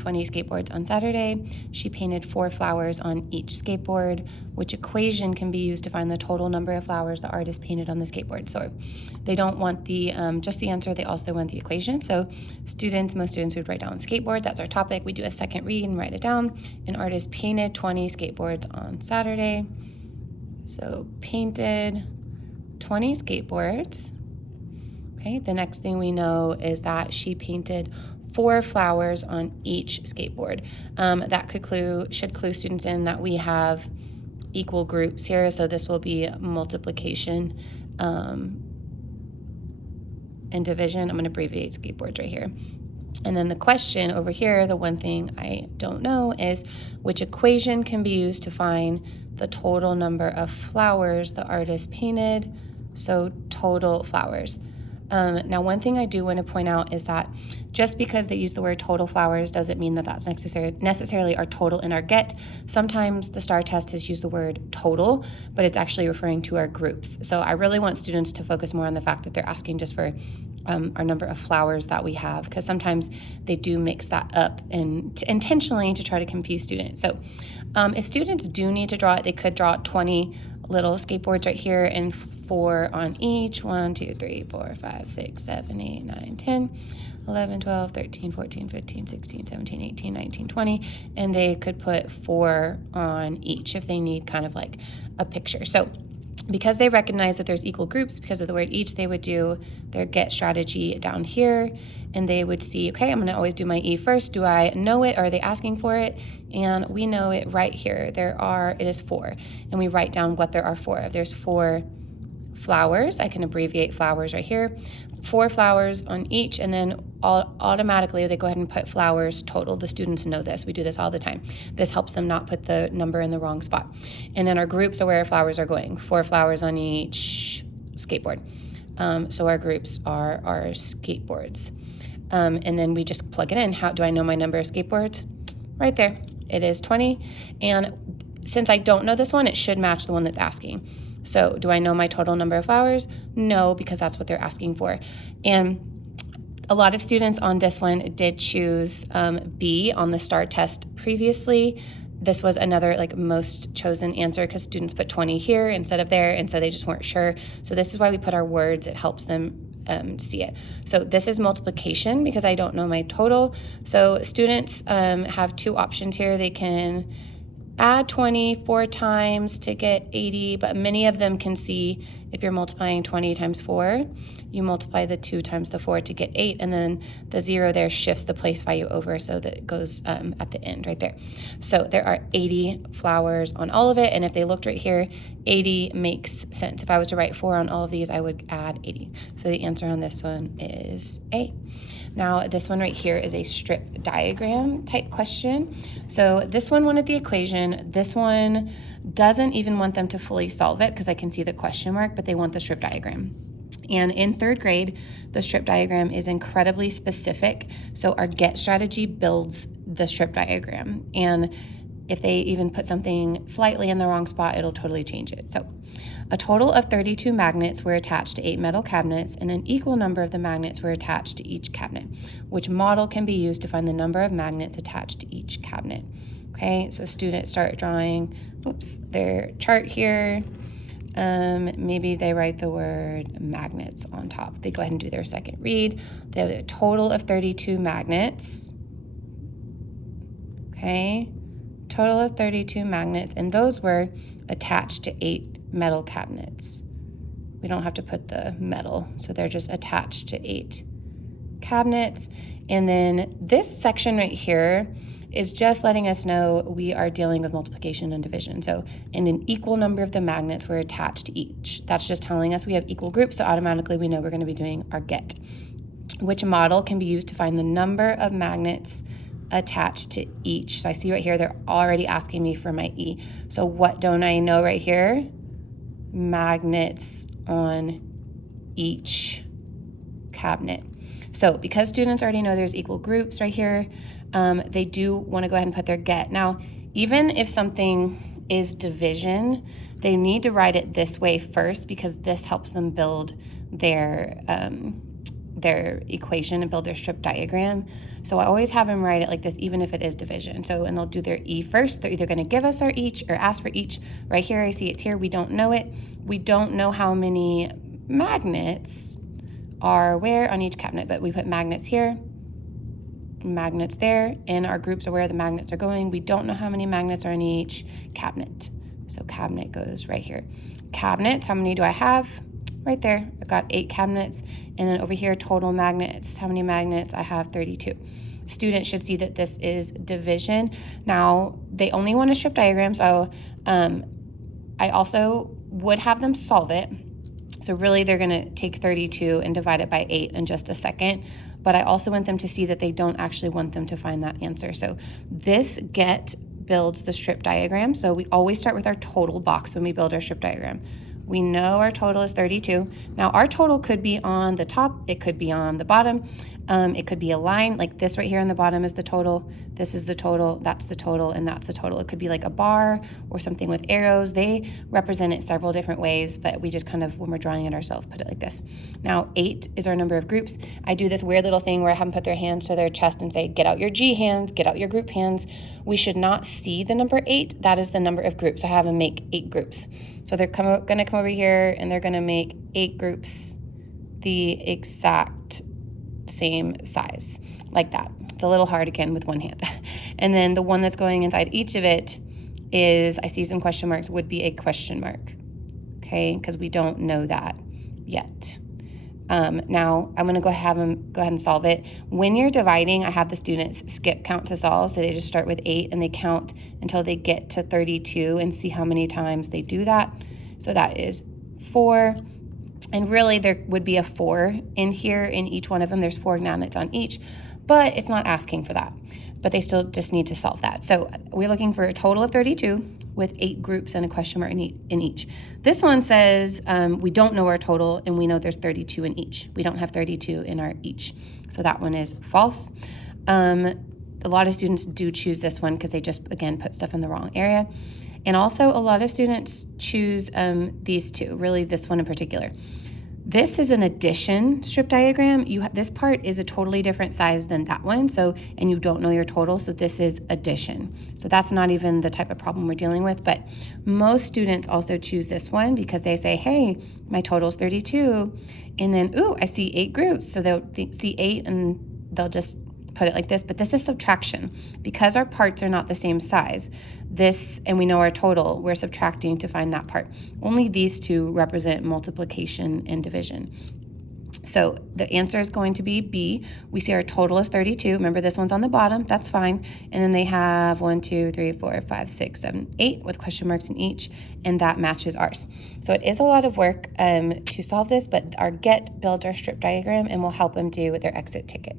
20 skateboards on Saturday. She painted 4 flowers on each skateboard. Which equation can be used to find the total number of flowers the artist painted on the skateboard? So they don't want the just the answer, they also want the equation. So most students would write down skateboard, that's our topic. We do a second read and write it down. An artist painted 20 skateboards on Saturday. So painted 20 skateboards. Okay, the next thing we know is that she painted 4 flowers on each skateboard. That should clue students in that we have equal groups here, so this will be multiplication and division. I'm going to abbreviate skateboards right here. And then the question over here, the one thing I don't know is which equation can be used to find the total number of flowers the artist painted, so total flowers. Now, one thing I do want to point out is that just because they use the word total flowers doesn't mean that that's necessarily our total in our get. Sometimes the STAR test has used the word total, but it's actually referring to our groups. So I really want students to focus more on the fact that they're asking just for our number of flowers that we have, because sometimes they do mix that up and intentionally to try to confuse students. So if students do need to draw it, they could draw 20 little skateboards right here and 4 on each. 1, 2, 3, 4, 5, 6, 7, 8, 9, 10, 11, 12, 13, 14, 15, 16, 17, 18, 19, 20, and they could put 4 on each if they need kind of like a picture. So because they recognize that there's equal groups because of the word each, they would do their get strategy down here, and they would see, okay, I'm going to always do my E first. Do I know it, or are they asking for it? And we know it right here. It is 4, and we write down what there are 4 of. There's 4 flowers. I can abbreviate flowers right here. 4 flowers on each, and then automatically they go ahead and put flowers total. The students know this. We do this all the time. This helps them not put the number in the wrong spot. And then our groups are where flowers are going. 4 flowers on each skateboard. So our groups are our skateboards. And then we just plug it in. How do I know my number of skateboards? Right there. It is 20. And since I don't know this one, it should match the one that's asking. So do I know my total number of flowers? No, because that's what they're asking for. And a lot of students on this one did choose B on the STAR test previously. This was another most chosen answer because students put 20 here instead of there, and so they just weren't sure. So this is why we put our words. It helps them see it. So this is multiplication because I don't know my total. So students have 2 options here. They can add 20 4 times to get 80, but many of them can see if you're multiplying 20 times 4, you multiply the 2 times the 4 to get 8, and then the 0 there shifts the place value over so that it goes at the end right there. So there are 80 flowers on all of it, and if they looked right here, 80 makes sense. If I was to write 4 on all of these, I would add 80. So the answer on this one is A. Now, this one right here is a strip diagram type question. So this one wanted the equation. This one doesn't even want them to fully solve it because I can see the question mark, but they want the strip diagram. And in 3rd grade, the strip diagram is incredibly specific. So our get strategy builds the strip diagram. And if they even put something slightly in the wrong spot, it'll totally change it. So a total of 32 magnets were attached to 8 metal cabinets, and an equal number of the magnets were attached to each cabinet. Which model can be used to find the number of magnets attached to each cabinet? Okay, so students start drawing, their chart here. Maybe they write the word magnets on top. They go ahead and do their second read. They have a total of 32 magnets. Okay, total of 32 magnets, and those were attached to 8 metal cabinets. We don't have to put the metal, so they're just attached to 8 cabinets. And then this section right here is just letting us know we are dealing with multiplication and division. So, and an equal number of the magnets were attached to each. That's just telling us we have equal groups, so automatically we know we're going to be doing our get. Which model can be used to find the number of magnets attached to each? So I see right here, they're already asking me for my E. So what don't I know right here? Magnets on each cabinet. So because students already know there's equal groups right here, they do want to go ahead and put their get. Now, even if something is division, they need to write it this way first because this helps them build their their equation and build their strip diagram. So I always have them write it like this, even if it is division. So, and they'll do their E first. They're either going to give us our each or ask for each. Right here, I see it's here. We don't know it. We don't know how many magnets are where on each cabinet, but we put magnets here, magnets there, and our groups are where the magnets are going. We don't know how many magnets are in each cabinet. So cabinet goes right here. Cabinets, how many do I have? Right there, I've got 8 cabinets. And then over here, total magnets, how many magnets? I have 32. Students should see that this is division. Now, they only want a strip diagram, so I also would have them solve it. So really, they're gonna take 32 and divide it by 8 in just a second. But I also want them to see that they don't actually want them to find that answer. So this get builds the strip diagram. So we always start with our total box when we build our strip diagram. We know our total is 32. Now our total could be on the top, it could be on the bottom, it could be a line like this right here on the bottom is the total, this is the total, that's the total, and that's the total. It could be like a bar or something with arrows. They represent it several different ways, but we just kind of, when we're drawing it ourselves, put it like this. Now 8 is our number of groups. I do this weird little thing where I have them put their hands to their chest and say, get out your G hands, get out your group hands. We should not see the number 8. That is the number of groups. I have them make 8 groups. So they're gonna come over here and they're gonna make 8 groups the exact same size, like that. It's a little hard again with one hand. And then the one that's going inside each of it is, I see some question marks, would be a question mark, okay? Because we don't know that yet. Now I'm gonna go ahead and solve it. When you're dividing, I have the students skip count to solve. So they just start with 8 and they count until they get to 32 and see how many times they do that. So that is 4. And really there would be a 4 in here in each one of them. There's 4 magnets on each, but it's not asking for that. But they still just need to solve that. So we're looking for a total of 32 with 8 groups and a question mark in each. This one says we don't know our total and we know there's 32 in each. We don't have 32 in our each. So that one is false. A lot of students do choose this one because they just, again, put stuff in the wrong area. And also a lot of students choose these two, really this one in particular. This is an addition strip diagram. This part is a totally different size than that one, so, and you don't know your total, so this is addition. So that's not even the type of problem we're dealing with, but most students also choose this one because they say, hey, my total is 32, and then, ooh, I see 8 groups, so they'll see 8 and they'll just put it like this, but this is subtraction. Because our parts are not the same size, this, and we know our total, we're subtracting to find that part. Only these two represent multiplication and division. So the answer is going to be B. We see our total is 32. Remember, this one's on the bottom, that's fine. And then they have 1, 2, 3, 4, 5, 6, 7, 8 with question marks in each, and that matches ours. So it is a lot of work to solve this, but our get builds our strip diagram and will help them do their exit ticket.